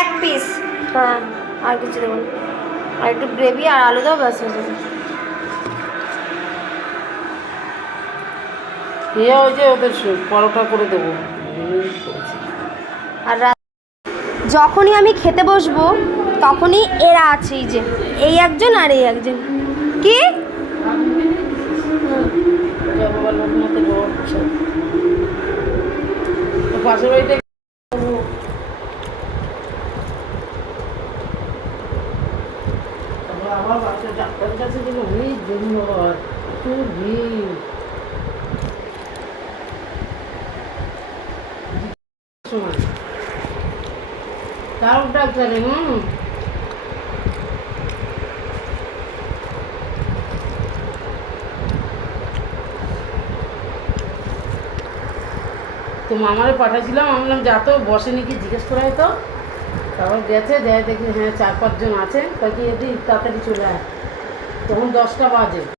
এক পিস। হ্যাঁ, আর কিছু দেবো না। আর একটু গ্রেভি আর আলু দাও, ব্যাস হয়ে যাবে। ওই যে ওদের পরোটা করে দেবো আর যখনই আমি খেতে বসবো তখনই এরা আছে, এই যে এই একজন আর এই একজন। কি পাশের বাড়িতে আবার বাচ্চা ডাক্তারের কাছে গেলে অনেক দেরি হয়, খুব ভিড় সময় তাও ডাক্তারে। তো মামারে পাঠাইছিলাম, আমি বললাম যা তো বসে নাকি জিজ্ঞেস করাই তো। তারপর গেছে, যাই দেখি হ্যাঁ 4-5 জন আছে, তাকে এদিক তাড়াতাড়ি চলে আয়। তখন 10টা বাজে।